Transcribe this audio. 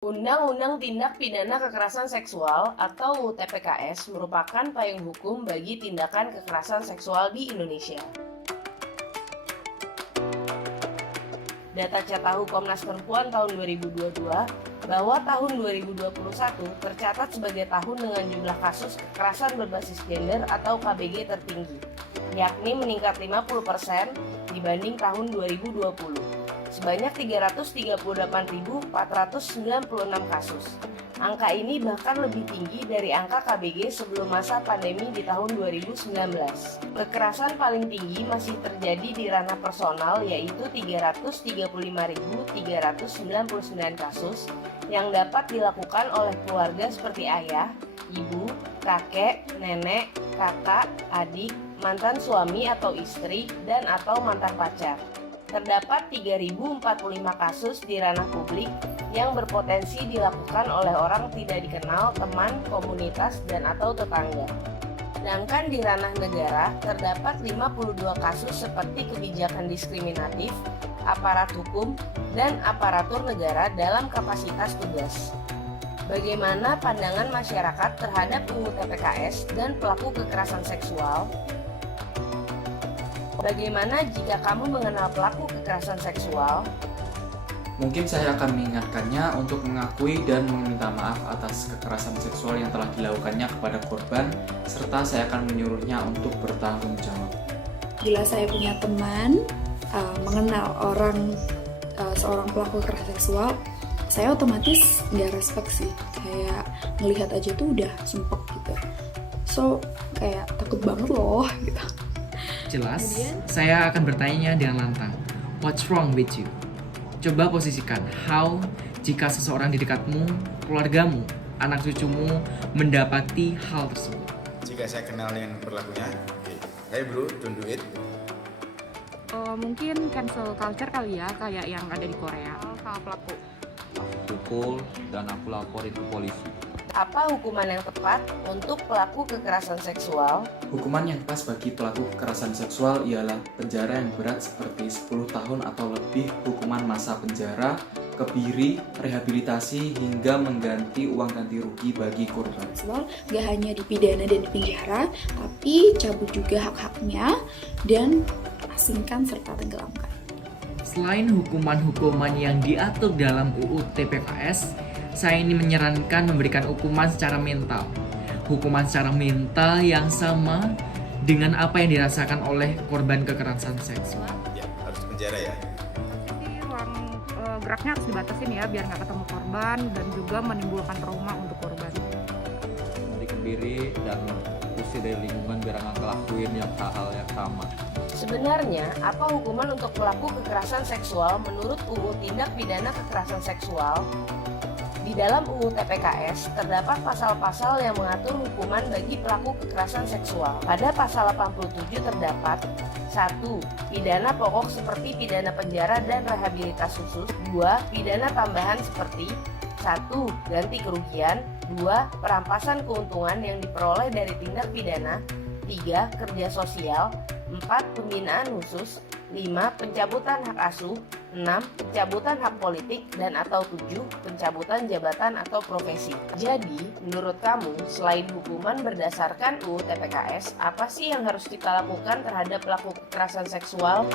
Undang-Undang Tindak Pidana Kekerasan Seksual atau UU TPKS merupakan payung hukum bagi tindakan kekerasan seksual di Indonesia. Data Catahu Komnas Perempuan tahun 2022 bahwa tahun 2021 tercatat sebagai tahun dengan jumlah kasus kekerasan berbasis gender atau KBG tertinggi, yakni meningkat 50% dibanding tahun 2020. Sebanyak 338.496 kasus. Angka ini bahkan lebih tinggi dari angka KBG sebelum masa pandemi di tahun 2019. Kekerasan paling tinggi masih terjadi di ranah personal, yaitu 335.399 kasus yang dapat dilakukan oleh keluarga seperti ayah, ibu, kakek, nenek, kakak, adik, mantan suami atau istri, dan atau mantan pacar. Terdapat 3.045 kasus di ranah publik yang berpotensi dilakukan oleh orang tidak dikenal, teman, komunitas, dan atau tetangga. Sedangkan di ranah negara terdapat 52 kasus seperti kebijakan diskriminatif, aparat hukum, dan aparatur negara dalam kapasitas tugas. Bagaimana pandangan masyarakat terhadap UU TPKS dan pelaku kekerasan seksual? Bagaimana jika kamu mengenal pelaku kekerasan seksual? Mungkin saya akan mengingatkannya untuk mengakui dan meminta maaf atas kekerasan seksual yang telah dilakukannya kepada korban, serta saya akan menyuruhnya untuk bertanggung jawab. Bila saya punya teman mengenal seorang pelaku kekerasan seksual, saya otomatis nggak respect sih. Kayak ngelihat aja tuh udah sumpek gitu. So kayak takut banget loh gitu. Jelas, saya akan bertanya dengan lantang, what's wrong with you? Coba posisikan, how jika seseorang di dekatmu, keluargamu, anak cucumu mendapati hal tersebut? Jika saya kenal dengan pelakunya, hey bro, don't do it. Mungkin cancel culture kali ya, kayak yang ada di Korea sama pelaku. Aku pukul dan aku laporin ke polisi. Apa hukuman yang tepat untuk pelaku kekerasan seksual? Hukuman yang pas bagi pelaku kekerasan seksual ialah penjara yang berat seperti 10 tahun atau lebih, hukuman masa penjara, kebiri, rehabilitasi, hingga mengganti uang ganti rugi bagi korban. Seksual gak hanya dipidana dan dipenjara, tapi cabut juga hak-haknya dan asingkan serta tenggelamkan. Selain hukuman-hukuman yang diatur dalam UU TPKS, saya ini menyarankan memberikan hukuman secara mental. Hukuman secara mental yang sama dengan apa yang dirasakan oleh korban kekerasan seksual. Ya, harus penjara ya. Jadi ruang geraknya harus dibatasin ya, biar nggak ketemu korban dan juga menimbulkan trauma untuk korban. Dikebiri dan usir dari lingkungan biar nggak ngelakuin hal-hal yang sama. Sebenarnya, apa hukuman untuk pelaku kekerasan seksual menurut UU Tindak Pidana Kekerasan Seksual? Di dalam UU TPKS terdapat pasal-pasal yang mengatur hukuman bagi pelaku kekerasan seksual. Pada pasal 87 terdapat 1. Pidana pokok seperti pidana penjara dan rehabilitas khusus. 2. Pidana tambahan seperti 1. Ganti kerugian. 2. Perampasan keuntungan yang diperoleh dari tindak pidana. 3. Kerja sosial. 4. Pembinaan khusus. 5. Pencabutan hak asuh. 6. Pencabutan hak politik dan atau 7. Pencabutan jabatan atau profesi. Jadi, menurut kamu, selain hukuman berdasarkan UU TPKS, apa sih yang harus kita lakukan terhadap pelaku kekerasan seksual?